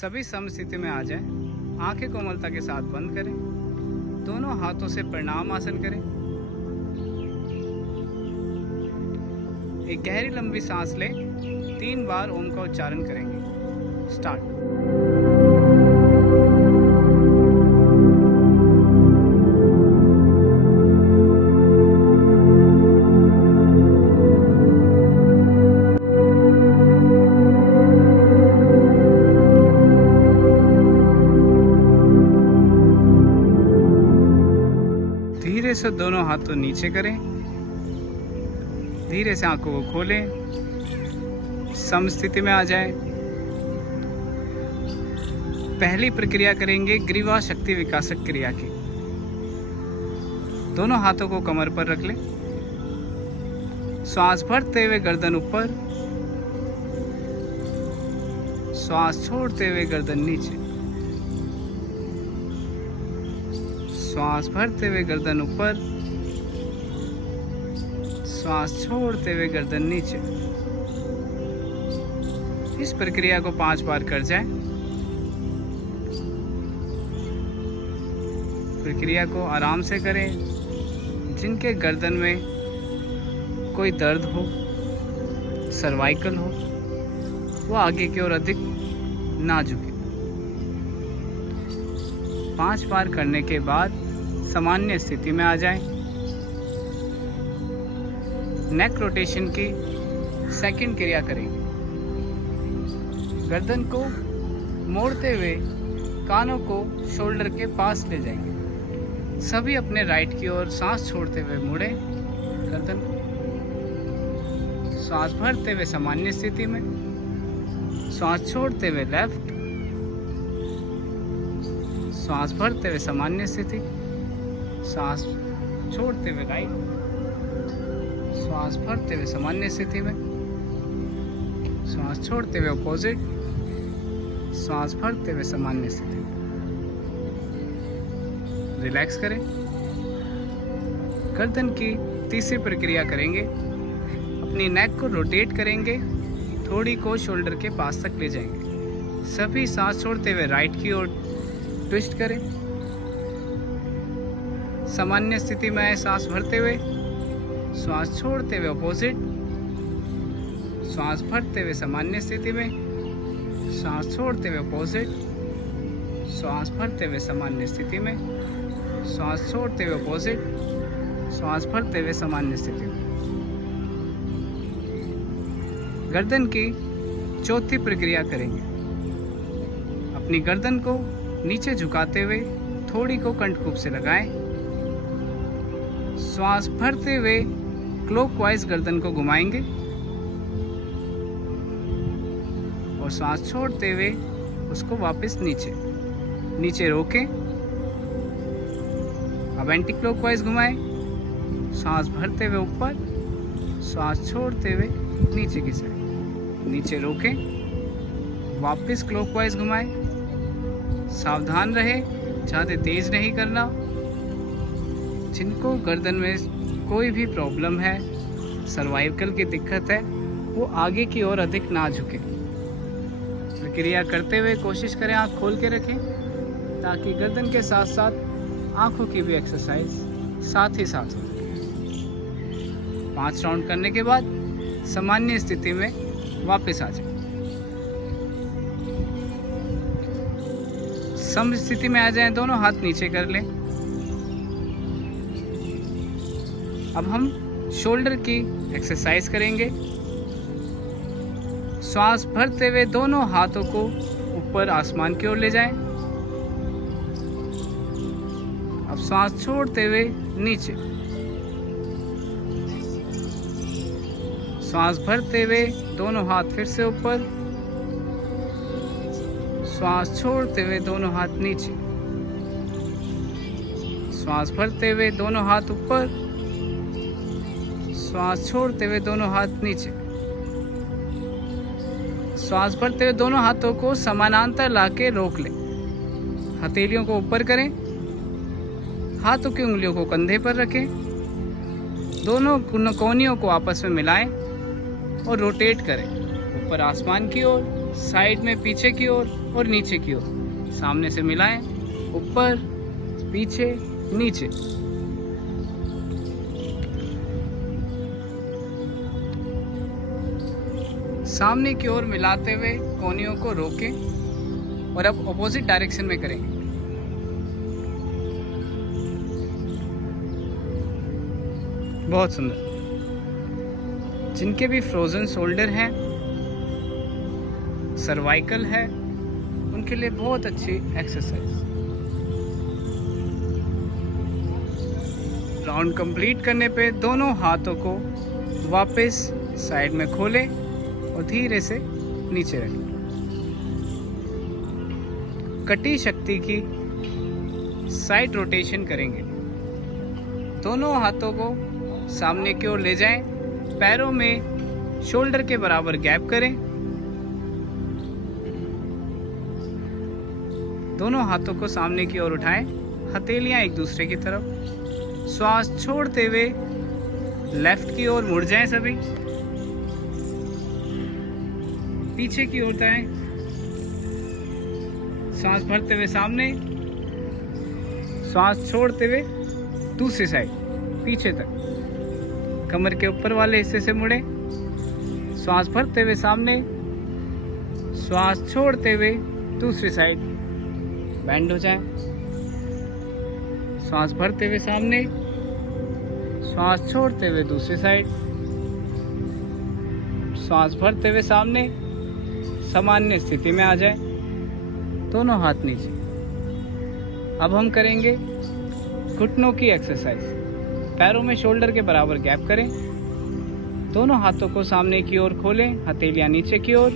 सभी समस्थिति में आ जाएं। आंखें कोमलता के साथ बंद करें। दोनों हाथों से प्रणाम आसन करें। एक गहरी लंबी सांस लें। 3 बार ओम का उच्चारण करेंगे। स्टार्ट। धीरे से दोनों हाथों नीचे करें। धीरे से आंखों को खोलें। समस्थिति में आ जाएं। पहली प्रक्रिया करेंगे ग्रीवा शक्ति विकासक क्रिया की। दोनों हाथों को कमर पर रख लें। श्वास भरते हुए गर्दन ऊपर, श्वास छोड़ते हुए गर्दन नीचे। श्वास भरते हुए गर्दन ऊपर, श्वास छोड़ते हुए गर्दन नीचे। इस प्रक्रिया को 5 बार कर जाएं। प्रक्रिया को आराम से करें। जिनके गर्दन में कोई दर्द हो, सर्वाइकल हो, वो आगे की ओर अधिक ना झुके। 5 बार करने के बाद सामान्य स्थिति में आ जाएं। नेक रोटेशन की सेकंड क्रिया करेंगे। गर्दन को मोड़ते हुए कानों को शोल्डर के पास ले जाएंगे। सभी अपने राइट की ओर सांस छोड़ते हुए मुड़े गर्दन को। श्वास भरते हुए सामान्य स्थिति में, श्वास छोड़ते हुए लेफ्ट, श्वास भरते हुए सामान्य स्थिति, श्वास छोड़ते हुए राइट, श्वास भरते हुए सामान्य स्थिति में, श्वास छोड़ते हुए अपोजिट, श्वास भरते हुए सामान्य स्थिति में। रिलैक्स करें। गर्दन की तीसरी प्रक्रिया करेंगे। अपनी नेक को रोटेट करेंगे। थोड़ी को शोल्डर के पास तक ले जाएंगे। सभी सांस छोड़ते हुए राइट की ओर ट्विस्ट करें। सामान्य स्थिति में सांस भरते हुए, श्वास छोड़ते हुए अपोजिट, श्वास भरते हुए सामान्य स्थिति में, श्वास छोड़ते हुए अपोजिट, श्वास भरते हुए सामान्य स्थिति में, श्वास छोड़ते हुए अपोजिट, श्वास भरते हुए सामान्य स्थिति में। गर्दन की चौथी प्रक्रिया करेंगे। अपनी गर्दन को नीचे झुकाते हुए थोड़ी को कंठकूप से लगाएं। श्वास भरते हुए क्लॉकवाइज गर्दन को घुमाएंगे और श्वास छोड़ते हुए उसको वापस नीचे रोकें। अब एंटी क्लॉकवाइज घुमाएं। श्वास भरते हुए ऊपर, श्वास छोड़ते हुए नीचे की साइड, नीचे रोकें, वापस क्लॉकवाइज घुमाएं। सावधान रहे, ज़्यादा तेज नहीं करना। जिनको गर्दन में कोई भी प्रॉब्लम है, सर्वाइकल की दिक्कत है, वो आगे की ओर अधिक ना झुके। प्रक्रिया करते हुए कोशिश करें आँख खोल के रखें, ताकि गर्दन के साथ साथ आँखों की भी एक्सरसाइज साथ ही साथ हो। 5 राउंड करने के बाद सामान्य स्थिति में वापस आ जाए। सम स्थिति में आ जाएं। दोनों हाथ नीचे कर लें। अब हम शोल्डर की एक्सरसाइज करेंगे। श्वास भरते हुए दोनों हाथों को ऊपर आसमान की ओर ले जाएं। अब श्वास छोड़ते हुए नीचे, श्वास भरते हुए दोनों हाथ फिर से ऊपर, श्वास छोड़ते हुए दोनों हाथ नीचे, श्वास भरते हुए दोनों हाथ ऊपर, श्वास छोड़ते हुए दोनों हाथ नीचे। श्वास भरते हुए दोनों हाथों को समानांतर लाके रोक लें। हथेलियों को ऊपर करें। हाथों की उंगलियों को कंधे पर रखें। दोनों कोहनियों को आपस में मिलाएं और रोटेट करें। ऊपर आसमान की ओर, साइड में पीछे की ओर और नीचे की ओर सामने से मिलाएं, ऊपर पीछे नीचे। सामने की ओर मिलाते हुए कोहनियों को रोकें और अब ऑपोजिट डायरेक्शन में करेंगे। बहुत सुंदर। जिनके भी फ्रोजन शोल्डर हैं, सर्वाइकल है, उनके लिए बहुत अच्छी एक्सरसाइज। राउंड कंप्लीट करने पे दोनों हाथों को वापस साइड में खोलें और धीरे से नीचे रखें। कटी शक्ति की साइड रोटेशन करेंगे। दोनों हाथों को सामने की ओर ले जाएं, पैरों में शोल्डर के बराबर गैप करें। दोनों हाथों को सामने की ओर उठाएं, हथेलियां एक दूसरे की तरफ। श्वास छोड़ते हुए लेफ्ट की ओर मुड़ जाएं सभी। पीछे की ओर जाएं, सांस भरते हुए सामने, सांस छोड़ते हुए दूसरी साइड पीछे तक। कमर के ऊपर वाले हिस्से से मुड़े, श्वास भरते हुए सामने, श्वास छोड़ते हुए दूसरी साइड बैंड हो जाए। श्वास भरते हुए सामने, श्वास छोड़ते हुए दूसरी साइड, श्वास भरते हुए सामने, सामान्य स्थिति में आ जाए। दोनों हाथ नीचे। अब हम करेंगे घुटनों की एक्सरसाइज। पैरों में शोल्डर के बराबर गैप करें। दोनों हाथों को सामने की ओर खोलें, हथेलियां नीचे की ओर।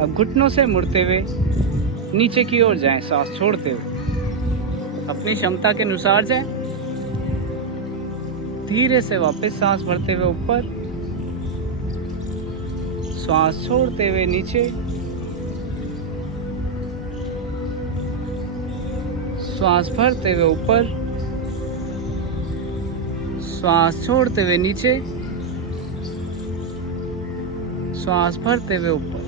अब घुटनों से मुड़ते हुए नीचे की ओर जाएं, सांस छोड़ते हुए। अपनी क्षमता के अनुसार जाएं। धीरे से वापस सांस भरते हुए ऊपर, श्वास छोड़ते हुए नीचे, श्वास भरते हुए ऊपर, श्वास छोड़ते हुए नीचे, श्वास भरते हुए ऊपर।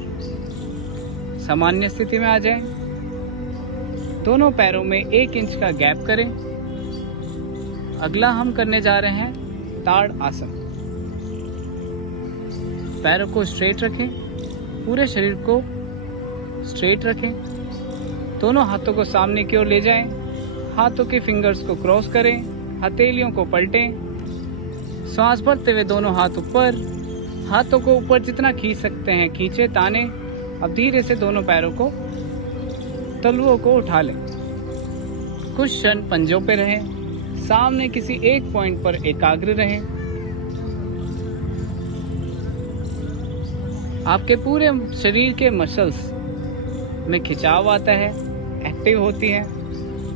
सामान्य स्थिति में आ जाएं। दोनों पैरों में 1 इंच का गैप करें। अगला हम करने जा रहे हैं ताड़ आसन। पैरों को स्ट्रेट रखें, पूरे शरीर को स्ट्रेट रखें। दोनों हाथों को सामने की ओर ले जाएं। हाथों के फिंगर्स को क्रॉस करें, हथेलियों को पलटें। श्वास भरते हुए दोनों हाथ ऊपर, हाथों को ऊपर जितना खींच सकते हैं खींचे, ताने। अब धीरे से दोनों पैरों को, तलुओं को उठा लें। कुछ क्षण पंजों पे रहें, सामने किसी एक पॉइंट पर एकाग्र रहें। आपके पूरे शरीर के मसल्स में खिंचाव आता है, एक्टिव होती है।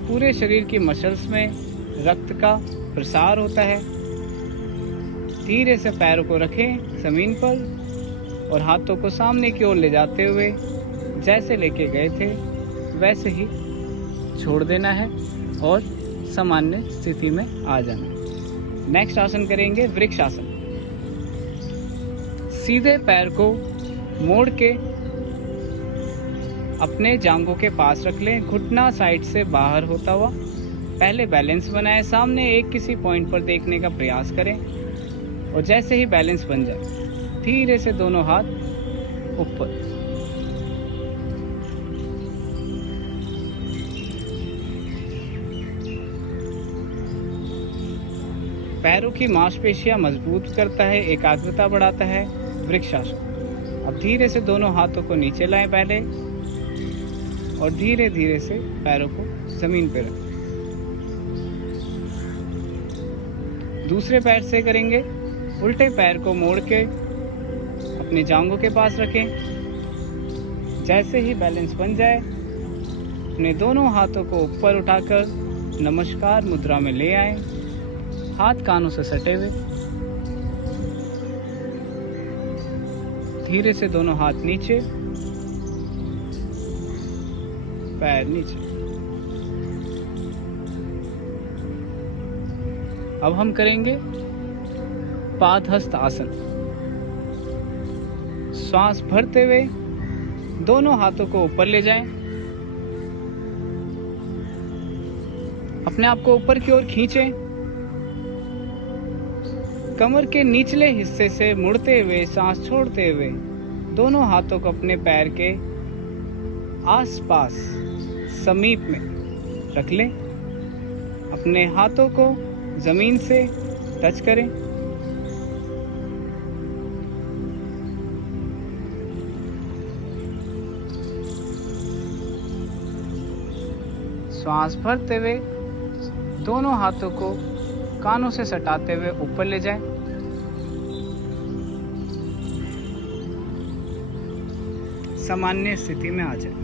पूरे शरीर की मसल्स में रक्त का प्रसार होता है। धीरे से पैरों को रखें जमीन पर और हाथों को सामने की ओर ले जाते हुए जैसे लेके गए थे वैसे ही छोड़ देना है और सामान्य स्थिति में आ जाना। नेक्स्ट आसन करेंगे वृक्ष आसन। सीधे पैर को मोड़ के अपने जांघों के पास रख लें, घुटना साइड से बाहर होता हुआ। पहले बैलेंस बनाएं, सामने एक किसी पॉइंट पर देखने का प्रयास करें और जैसे ही बैलेंस बन जाए धीरे से दोनों हाथ ऊपर। पैरों की मांसपेशियां मजबूत करता है, एकाग्रता बढ़ाता है वृक्षासन। अब धीरे से दोनों हाथों को नीचे लाएं पहले और धीरे धीरे से पैरों को जमीन पर रखें। दूसरे पैर से करेंगे। उल्टे पैर को मोड़ के अपनी जांघों के पास रखें। जैसे ही बैलेंस बन जाए अपने दोनों हाथों को ऊपर उठाकर नमस्कार मुद्रा में ले आएं, हाथ कानों से सटे हुए। धीरे से दोनों हाथ नीचे, पैर नीचे। अब हम करेंगे पादहस्त आसन। श्वास भरते हुए दोनों हाथों को ऊपर ले जाएं। अपने आप को ऊपर की ओर खींचें। कमर के निचले हिस्से से मुड़ते हुए सांस छोड़ते हुए दोनों हाथों को अपने पैर के आसपास समीप में रख लें। अपने हाथों को जमीन से टच करें। श्वास भरते हुए दोनों हाथों को कानों से सटाते हुए ऊपर ले जाएं। सामान्य स्थिति में आ जाएं।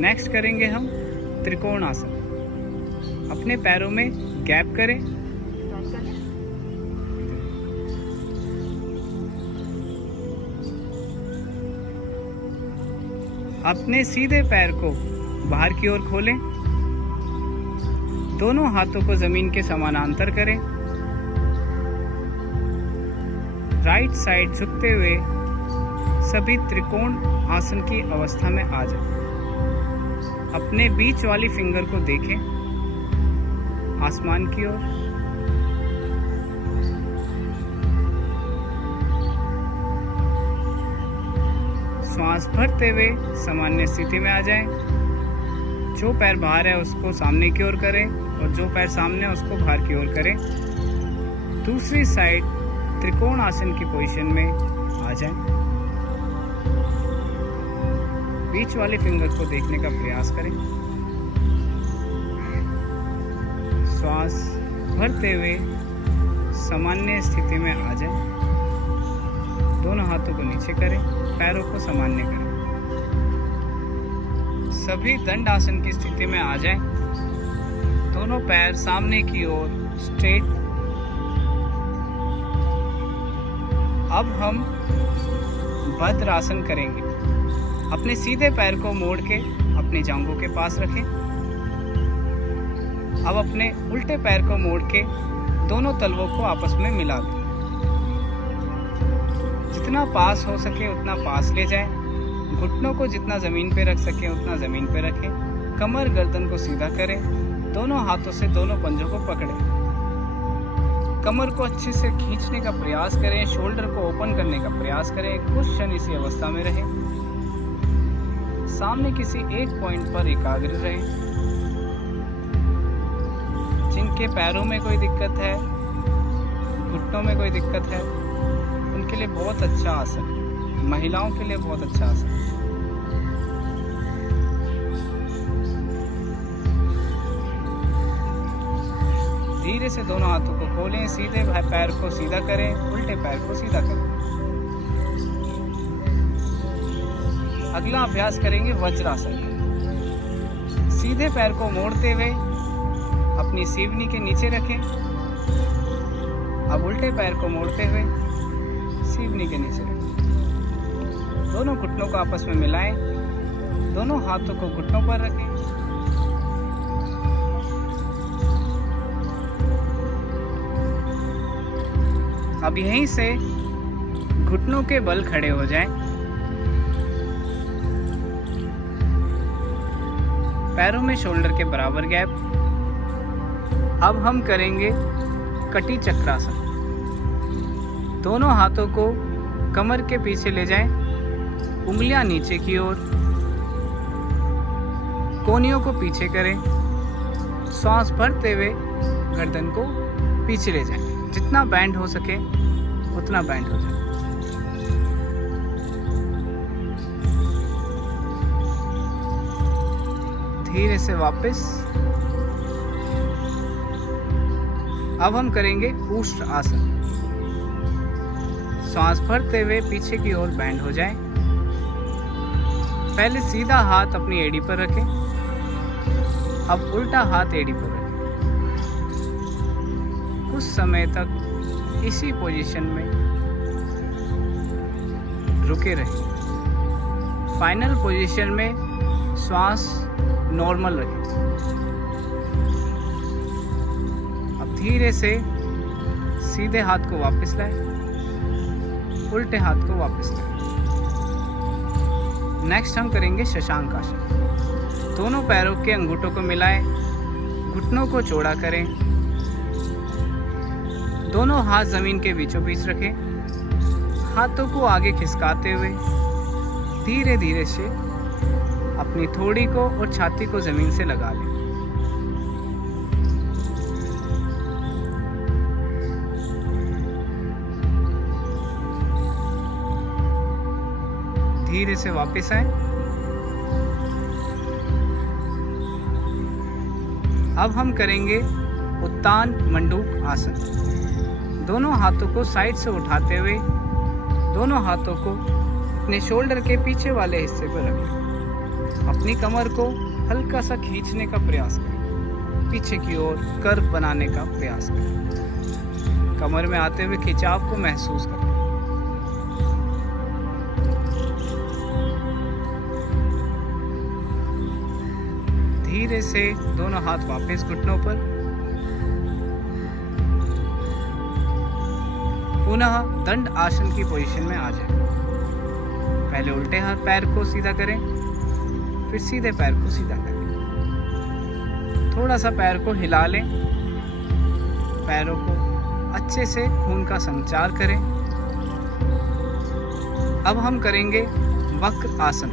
नेक्स्ट करेंगे हम त्रिकोण आसन। अपने पैरों में गैप करें। अपने सीधे पैर को बाहर की ओर खोलें। दोनों हाथों को जमीन के समानांतर करें। राइट साइड झुकते हुए सभी त्रिकोण आसन की अवस्था में आ जाएं। अपने बीच वाली फिंगर को देखें आसमान की ओर। श्वास भरते हुए सामान्य स्थिति में आ जाएं। जो पैर बाहर है उसको सामने की ओर करें और जो पैर सामने है उसको बाहर की ओर करें। दूसरी साइड त्रिकोण आसन की पोजीशन में आ जाएं। बीच वाले फिंगर को देखने का प्रयास करें। श्वास भरते हुए सामान्य स्थिति में आ जाएं। दोनों हाथों को नीचे करें, पैरों को सामान्य करें। सभी दंड आसन की स्थिति में आ जाएं। दोनों पैर सामने की ओर स्ट्रेट। अब हम भद्रासन करेंगे। अपने सीधे पैर को मोड़ के अपनी जांघों के पास रखें। अब अपने उल्टे पैर को मोड़ के दोनों तलवों को आपस में मिला दें। जितना पास हो सके उतना पास ले जाएं। घुटनों को जितना जमीन पे रख सके उतना जमीन पे रखें। कमर गर्दन को सीधा करें। दोनों हाथों से दोनों पंजों को पकड़ें। कमर को अच्छे से खींचने का प्रयास करें। शोल्डर को ओपन करने का प्रयास करें। कुछ क्षण इसी अवस्था में रहें। सामने किसी एक पॉइंट पर एकाग्र रहें। जिनके पैरों में कोई दिक्कत है, घुटनों में कोई दिक्कत है, उनके लिए बहुत अच्छा आसन है। महिलाओं के लिए बहुत अच्छा आसन है। धीरे से दोनों हाथों को खोलें। सीधे पैर को सीधा करें, उल्टे पैर को सीधा करें। अगला अभ्यास करेंगे वज्रासन का। सीधे पैर को मोड़ते हुए अपनी सीवनी के नीचे रखें। अब उल्टे पैर को मोड़ते हुए सीवनी के नीचे रखें। दोनों घुटनों को आपस में मिलाएं। दोनों हाथों को घुटनों पर रखें। अब यहीं से घुटनों के बल खड़े हो जाएं। पैरों में शोल्डर के बराबर गैप। अब हम करेंगे कटी चक्रासन। दोनों हाथों को कमर के पीछे ले जाएं। उंगलियां नीचे की ओर। कोहनियों को पीछे करें। श्वास भरते हुए गर्दन को पीछे ले जाएं। जितना बैंड हो सके उतना बैंड हो जाए। धीरे से वापस। अब हम करेंगे उष्ट्र आसन। श्वास भरते हुए पीछे की ओर बैंड हो जाएं। पहले सीधा हाथ अपनी एड़ी पर रखें। अब उल्टा हाथ एड़ी पर रखें। कुछ समय तक इसी पोजीशन में रुके रहें। फाइनल पोजीशन में श्वास नॉर्मल रखें। अब धीरे से सीधे हाथ को वापस लाएं। उल्टे हाथ को वापस करें। नेक्स्ट हम करेंगे शशांक आसन। दोनों पैरों के अंगूठों को मिलाएं, घुटनों को चौड़ा करें, दोनों हाथ जमीन के बीचों बीच रखें, हाथों को आगे खिसकाते हुए धीरे धीरे से अपनी थोड़ी को और छाती को जमीन से लगा लें। धीरे से वापस आए। अब हम करेंगे उत्तान मंडूक आसन। दोनों हाथों को साइड से उठाते हुए दोनों हाथों को अपने शोल्डर के पीछे वाले हिस्से पर रखें। अपनी कमर को हल्का सा खींचने का प्रयास करें, पीछे की ओर कर्व बनाने का प्रयास करें। कमर में आते हुए खिंचाव को महसूस करें। धीरे से दोनों हाथ वापस घुटनों पर, पुनः दंड आसन की पोजीशन में आ जाएं। पहले उल्टे हाथ पैर को सीधा करें, फिर सीधे पैर को सीधा करें। थोड़ा सा पैर को हिला लें, पैरों को अच्छे से खून का संचार करें। अब हम करेंगे वक्र आसन।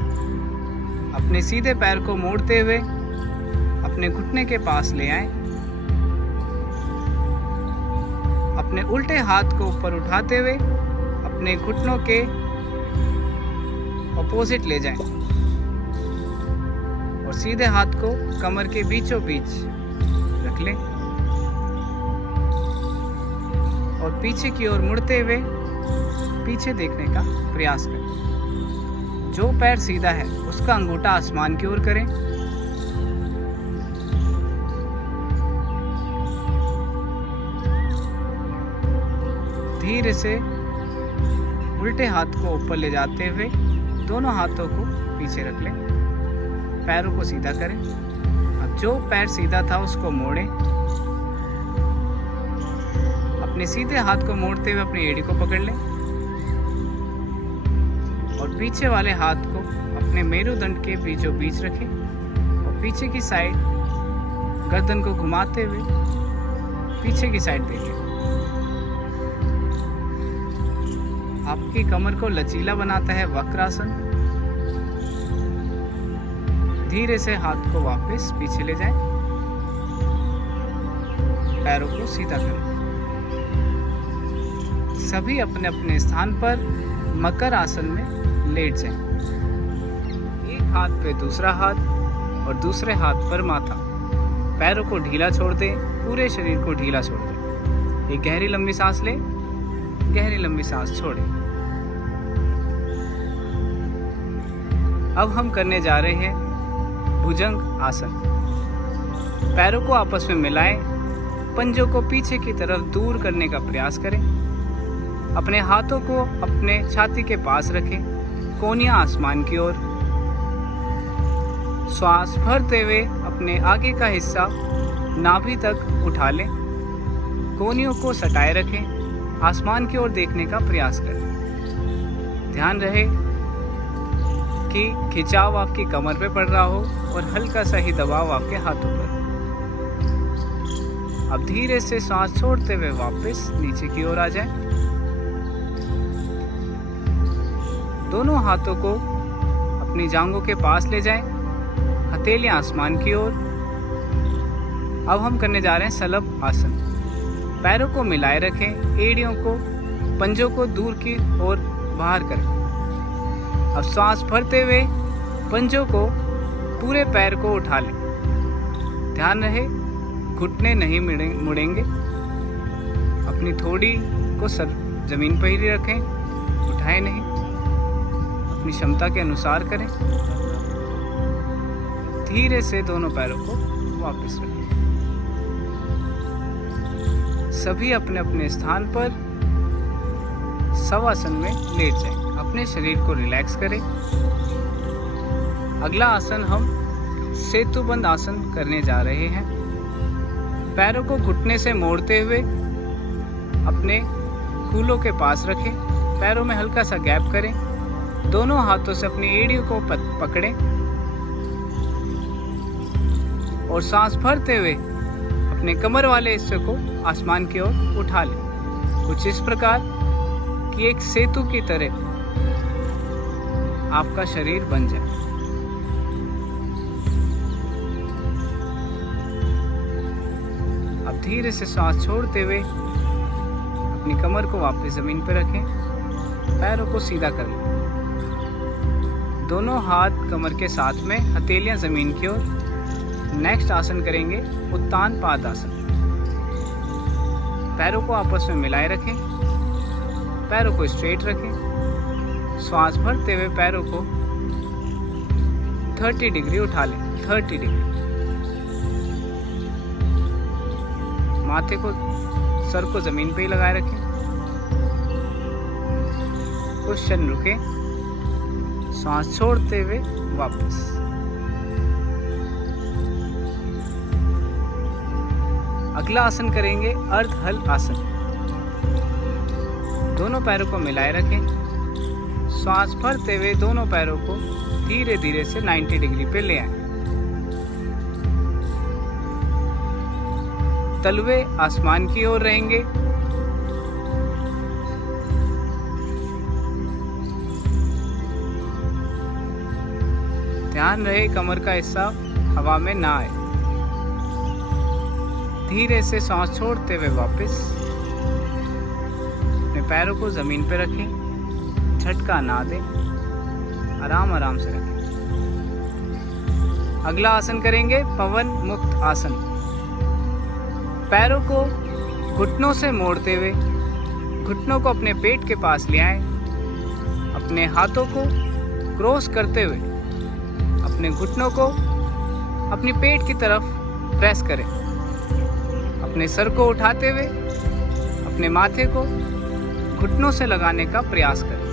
अपने सीधे पैर को मोड़ते हुए अपने घुटने के पास ले आएं। अपने उल्टे हाथ को ऊपर उठाते हुए अपने घुटनों के ऑपोजिट ले जाएं और सीधे हाथ को कमर के बीचों बीच रख लें और पीछे की ओर मुड़ते हुए पीछे देखने का प्रयास करें। जो पैर सीधा है उसका अंगूठा आसमान की ओर करें। धीरे से उल्टे हाथ को ऊपर ले जाते हुए दोनों हाथों को पीछे रख लें, पैरों को सीधा करें। अब जो पैर सीधा था उसको मोड़ें। अपने सीधे हाथ को मोड़ते हुए अपनी एड़ी को पकड़ लें और पीछे वाले हाथ को अपने मेरुदंड के बीचों बीच रखें और पीछे की साइड गर्दन को घुमाते हुए पीछे की साइड देखें। आपकी कमर को लचीला बनाता है वक्रासन। धीरे से हाथ को वापस पीछे ले जाएं, पैरों को सीधा करें। सभी अपने अपने स्थान पर मकर आसन में लेट जाएं। एक हाथ पे दूसरा हाथ और दूसरे हाथ पर माथा। पैरों को ढीला छोड़ दें, पूरे शरीर को ढीला छोड़ दें। एक गहरी लंबी सांस लें, गहरी लंबी सांस छोड़ें। अब हम करने जा रहे हैं भुजंग आसन। पैरों को आपस में मिलाएं, पंजों को पीछे की तरफ दूर करने का प्रयास करें। अपने हाथों को अपने छाती के पास रखें, कोहनियां आसमान की ओर। श्वास भरते हुए अपने आगे का हिस्सा नाभि तक उठा लें, कोहनियों को सटाए रखें, आसमान की ओर देखने का प्रयास करें। ध्यान रहे कि खिंचाव आपकी कमर पे पड़ रहा हो और हल्का सा ही दबाव आपके हाथों पर। अब धीरे से सांस छोड़ते हुए वापस नीचे की ओर आ जाएं। दोनों हाथों को अपनी जांघों के पास ले जाएं, हथेलियां आसमान की ओर। अब हम करने जा रहे हैं सलभ आसन। पैरों को मिलाए रखें, एड़ियों को पंजों को दूर की ओर बाहर करें। अब सांस भरते हुए पंजों को पूरे पैर को उठा लें। ध्यान रहे घुटने नहीं मुड़ेंगे। अपनी थोड़ी को सर जमीन पर ही रखें, उठाएं नहीं। अपनी क्षमता के अनुसार करें। धीरे से दोनों पैरों को वापस रखें। सभी अपने अपने स्थान पर शवासन में लेट जाएं। अपने शरीर को रिलैक्स करें। अगला आसन हम सेतुबंद आसन करने जा रहे हैं। पैरों को घुटने से मोड़ते हुए अपने कूल्हों के पास रखें, पैरों में हल्का सा गैप करें, दोनों हाथों से अपनी एड़ियों को पकड़ें और सांस भरते हुए अपने कमर वाले हिस्से को आसमान की ओर उठा लें, कुछ इस प्रकार कि एक सेतु की तरह आपका शरीर बन जाए। अब धीरे से सांस छोड़ते हुए अपनी कमर को वापस जमीन पर रखें, पैरों को सीधा कर लें, दोनों हाथ कमर के साथ में, हथेलियां जमीन की ओर। नेक्स्ट आसन करेंगे उत्तान पादासन। पैरों को आपस में मिलाए रखें, पैरों को स्ट्रेट रखें, श्वास भरते हुए पैरों को 30 डिग्री उठा लें, 30 डिग्री। माथे को, सर को जमीन पे ही लगाए रखें, कुछ क्षण रुके, सांस छोड़ते हुए वापस। अगला आसन करेंगे अर्ध हल आसन। दोनों पैरों को मिलाए रखें, श्वास भरते हुए दोनों पैरों को धीरे धीरे से 90 डिग्री पे ले आएं। तलवे आसमान की ओर रहेंगे। ध्यान रहे कमर का हिस्सा हवा में ना आए। धीरे से सांस छोड़ते हुए वापस अपने पैरों को जमीन पर रखें, झटका ना दें, आराम आराम से रखें। अगला आसन करेंगे पवन मुक्त आसन। पैरों को घुटनों से मोड़ते हुए घुटनों को अपने पेट के पास ले आएं, अपने हाथों को क्रॉस करते हुए अपने घुटनों को अपनी पेट की तरफ प्रेस करें, अपने सर को उठाते हुए अपने माथे को घुटनों से लगाने का प्रयास करें।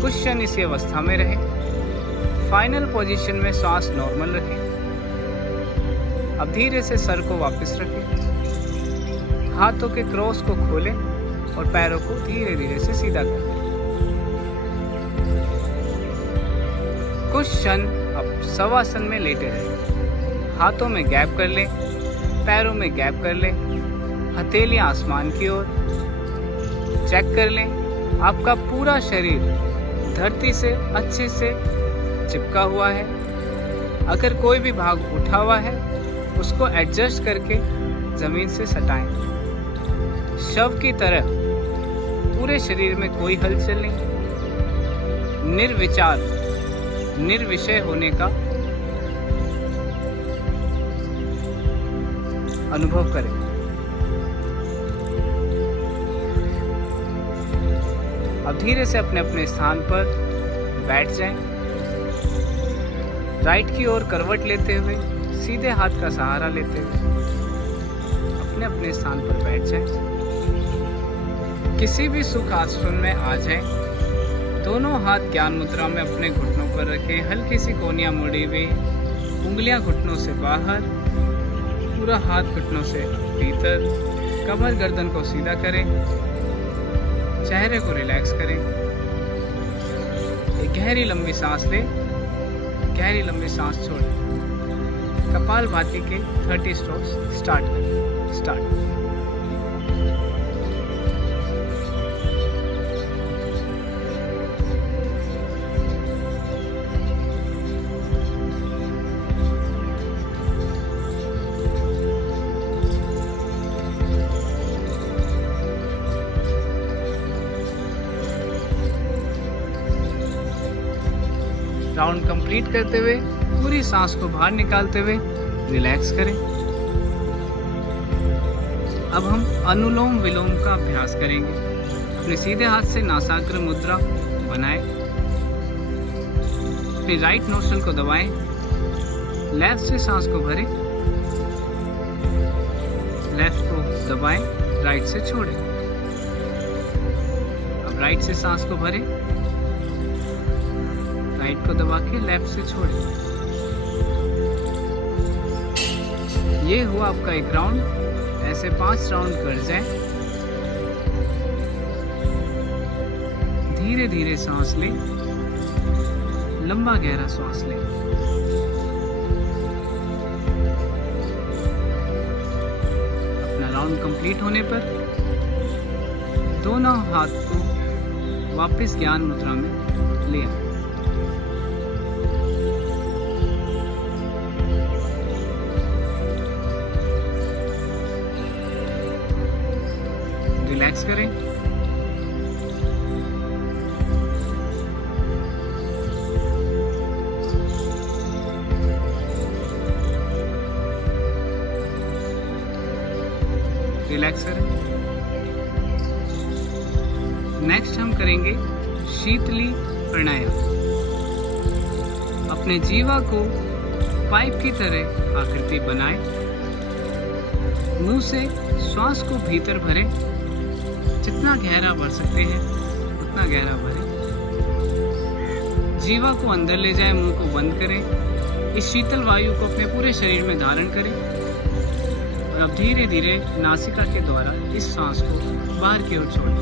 कुछ क्षण इसी अवस्था में रहें। फाइनल पोजीशन में सांस नॉर्मल रखें। अब धीरे से सर को वापस रखें, हाथों के क्रॉस को खोलें और पैरों को धीरे धीरे से सीधा करें। कुछ क्षण अब शवासन में लेटे रहें। हाथों में गैप कर लें, पैरों में गैप कर लें, हथेलियां आसमान की ओर। चेक कर लें आपका पूरा शरीर धरती से अच्छे से चिपका हुआ है। अगर कोई भी भाग उठा हुआ है उसको एडजस्ट करके जमीन से सटाएं। शव की तरह पूरे शरीर में कोई हलचल नहीं, निर्विचार निर्विषय होने का अनुभव करें। अब धीरे से अपने अपने स्थान पर बैठ जाएं। राइट की ओर करवट लेते हुए सीधे हाथ का सहारा लेते हुए अपने अपने स्थान पर बैठ जाएं। किसी भी सुख आसन में आ जाएं। दोनों हाथ ज्ञान मुद्रा में अपने घुटनों पर रखें। हल्की सी कोहनियां मुड़ी हुई, उंगलियां घुटनों से बाहर, पूरा हाथ घुटनों से भीतर। कमर गर्दन को सीधा करें, चेहरे को रिलैक्स करें। एक गहरी लंबी सांस लें, गहरी लंबी सांस छोड़ें। कपालभाति के 30 स्ट्रोक्स स्टार्ट करें। स्टार्ट। राउंड कंप्लीट करते हुए पूरी सांस को बाहर निकालते हुए रिलैक्स करें। अब हम अनुलोम विलोम का अभ्यास करेंगे। अपने सीधे हाथ से नासाग्र मुद्रा बनाएं, अपनी राइट नोस्ट्रिल को दबाएं, लेफ्ट से सांस को भरें, लेफ्ट को दबाएं, राइट से छोड़ें। अब राइट से सांस को भरें, राइट को दबा के लेफ्ट से छोड़ें। ये हुआ आपका एक राउंड। ऐसे 5 राउंड कर जाएं। धीरे धीरे सांस लें, लंबा गहरा सांस लें। अपना राउंड कंप्लीट होने पर दोनों हाथ को वापस ज्ञान मुद्रा में ले आए। रिलैक्स करें। रिलैक्स करें। नेक्स्ट हम करेंगे शीतली प्राणायाम। अपने जीवा को पाइप की तरह आकृति बनाएं। मुंह से श्वास को भीतर भरें। जितना गहरा भर सकते हैं उतना गहरा भरें। जीवा को अंदर ले जाएं, मुंह को बंद करें। इस शीतल वायु को अपने पूरे शरीर में धारण करें और अब धीरे धीरे नासिका के द्वारा इस सांस को बाहर की ओर छोड़ें।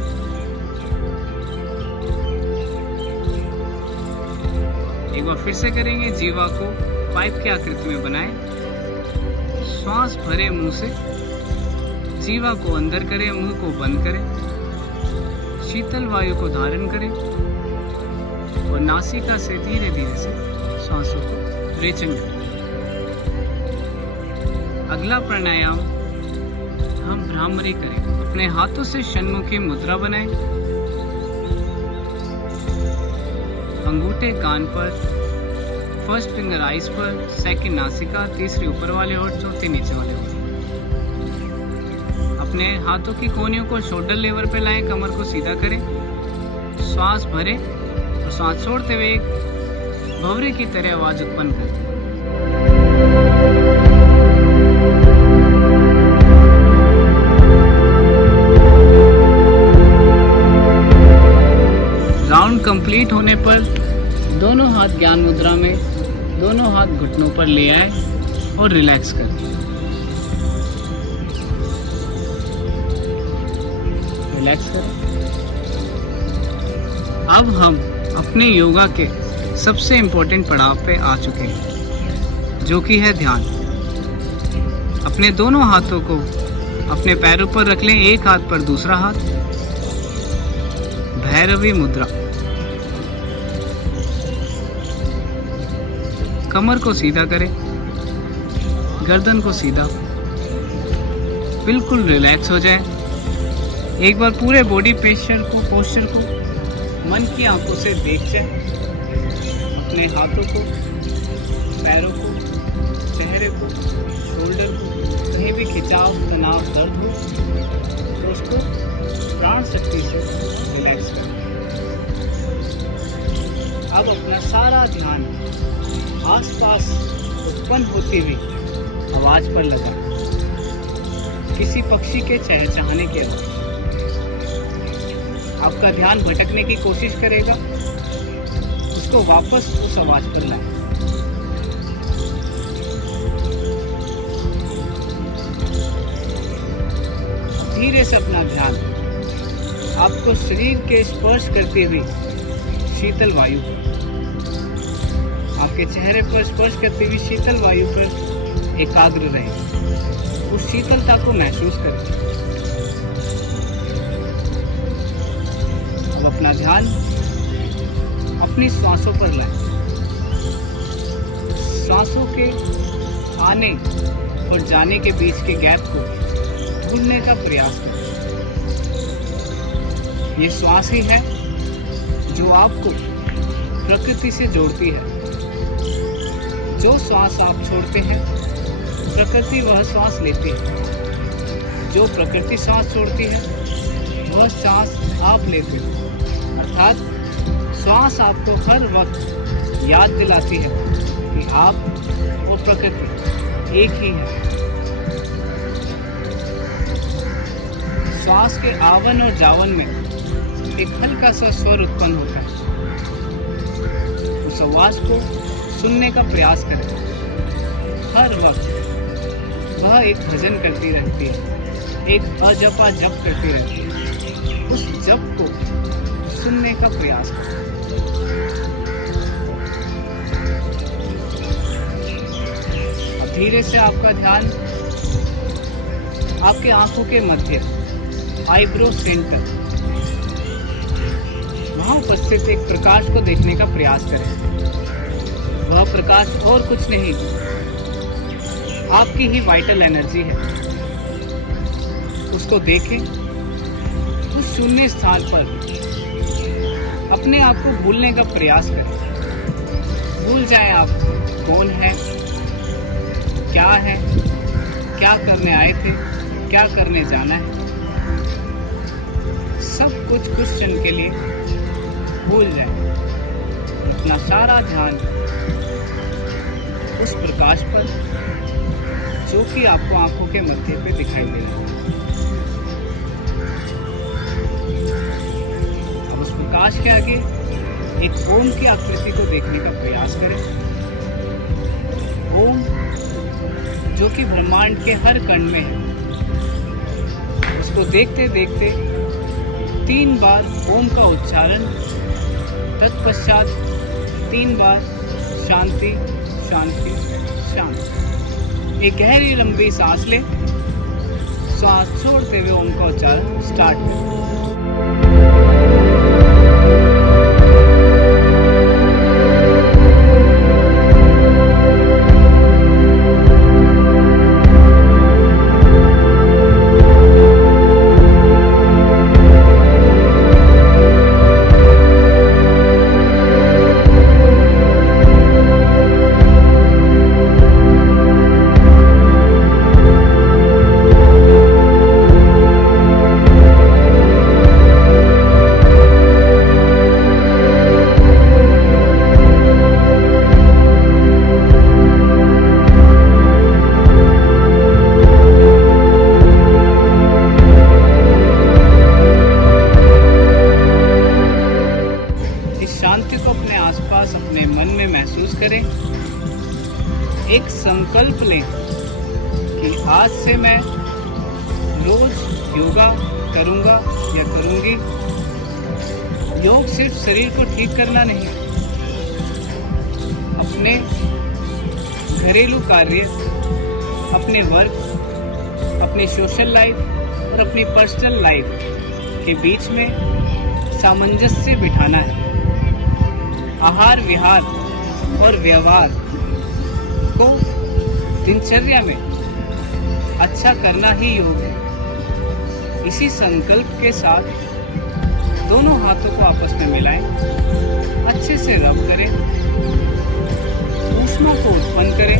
एक बार फिर से करेंगे। जीवा को पाइप की आकृति में बनाएं। श्वास भरे मुंह से, जीवा को अंदर करें, मुंह को बंद करें। शीतल वायु को धारण करें और नासिका से धीरे धीरे से सांसों को रेचन करें। अगला प्राणायाम हम भ्रामरी करें। अपने हाथों से षण्मुखी मुद्रा बनाएं। अंगूठे कान पर, फर्स्ट फिंगर आइज पर, सेकंड नासिका, तीसरी ऊपर वाले होंठ, चौथी नीचे वाले होंठ। अपने हाथों की कोहनियों को शोल्डर लेवल पे लाएं, कमर को सीधा करें। श्वास भरें और श्वास छोड़ते हुए एक भंवरे की तरह आवाज उत्पन्न करें। राउंड कंप्लीट होने पर दोनों हाथ ज्ञान मुद्रा में, दोनों हाथ घुटनों पर ले आए और रिलैक्स करें। रिलैक्स करें। अब हम अपने योगा के सबसे इम्पोर्टेंट पड़ाव पे आ चुके हैं, जो कि है ध्यान। अपने दोनों हाथों को अपने पैरों पर रख लें, एक हाथ पर दूसरा हाथ। भैरवी मुद्रा। कमर को सीधा करें, गर्दन को सीधा, बिल्कुल रिलैक्स हो जाए। एक बार पूरे बॉडी पोस्चर को मन की आंखों से देख जाए। अपने हाथों को, पैरों को, चेहरे को, शोल्डर को, कहीं भी खिंचाव, तनाव, दर्द हो तो उसको प्राण शक्ति से रिलैक्स करें। अब अपना सारा ध्यान आसपास उत्पन्न होती हुई आवाज पर लगा, किसी पक्षी के चहचहाने के आवाज। आपका ध्यान भटकने की कोशिश करेगा, उसको वापस उस आवाज पर लाएं। धीरे से अपना ध्यान आपको शरीर के स्पर्श करती हुई शीतल वायु, आपके चेहरे पर स्पर्श करती हुई शीतल वायु पर एकाग्र रहे। उस शीतलता को महसूस करें। अब अपना ध्यान अपनी श्वासों पर लाएं। श्वासों के आने और जाने के बीच के गैप को ढूंढने का प्रयास करें। ये श्वास ही है जो आपको प्रकृति से जोड़ती है। जो श्वास आप छोड़ते हैं, प्रकृति वह श्वास लेती है। जो प्रकृति श्वास छोड़ती है, वह श्वास आप लेते हो। अर्थात श्वास आपको हर वक्त याद दिलाती है कि आप और प्रकृति एक ही है। श्वास के आवन और जावन में एक हल्का सा स्वर उत्पन्न होता है। उस आवाज को सुनने का प्रयास करें। हर वक्त वह एक भजन करती रहती है, एक अजपा जप करती रहती है। उस जप को सुनने का प्रयास करें। अब धीरे से आपका ध्यान आपके आंखों के मध्य आईब्रो सेंटर, वहां उपस्थित एक प्रकाश को देखने का प्रयास करें। वह प्रकाश और कुछ नहीं, आपकी ही वाइटल एनर्जी है। उसको देखें। उस शून्य स्थान पर अपने आप को भूलने का प्रयास करें। भूल जाएं आप कौन है, क्या है, क्या करने आए थे, क्या करने जाना है। सब कुछ क्षण के लिए भूल जाएं। अपना सारा ध्यान उस प्रकाश पर जो कि आपको आंखों के मध्य पे दिखाई दे रहा है। अब उस प्रकाश के आगे एक ओम की आकृति को देखने का प्रयास करें। ओम जो कि ब्रह्मांड के हर कण में है, उसको देखते देखते 3 बार ओम का उच्चारण, तत्पश्चात 3 बार शांति शांति शांति। एक गहरी लंबी सांस ले, सांस छोड़ते हुए ओम का उच्चारण स्टार्ट करें। शांति को अपने आसपास अपने मन में महसूस करें। एक संकल्प लें कि आज से मैं रोज योगा करूंगा या करूंगी। योग सिर्फ शरीर को ठीक करना नहीं, अपने घरेलू कार्य, अपने वर्क, अपनी सोशल लाइफ और अपनी पर्सनल लाइफ के बीच में सामंजस्य बिठाना है। आहार विहार और व्यवहार को दिनचर्या में अच्छा करना ही योग है। इसी संकल्प के साथ दोनों हाथों को आपस में मिलाएं, अच्छे से रब करें, ऊष्मा को उत्पन्न करें।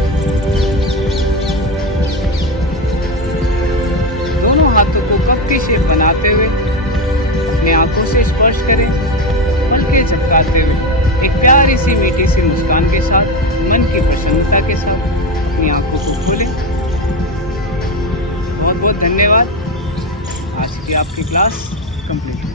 दोनों हाथों को कप की शेप बनाते हुए अपनी आंखों से स्पर्श करें, हल्के झपकाते हुए एक प्यारी सी मीठी सी मुस्कान के साथ, मन की प्रसन्नता के साथ अपनी आंखों को खोलें। बहुत बहुत धन्यवाद। आज की आपकी क्लास कंप्लीट।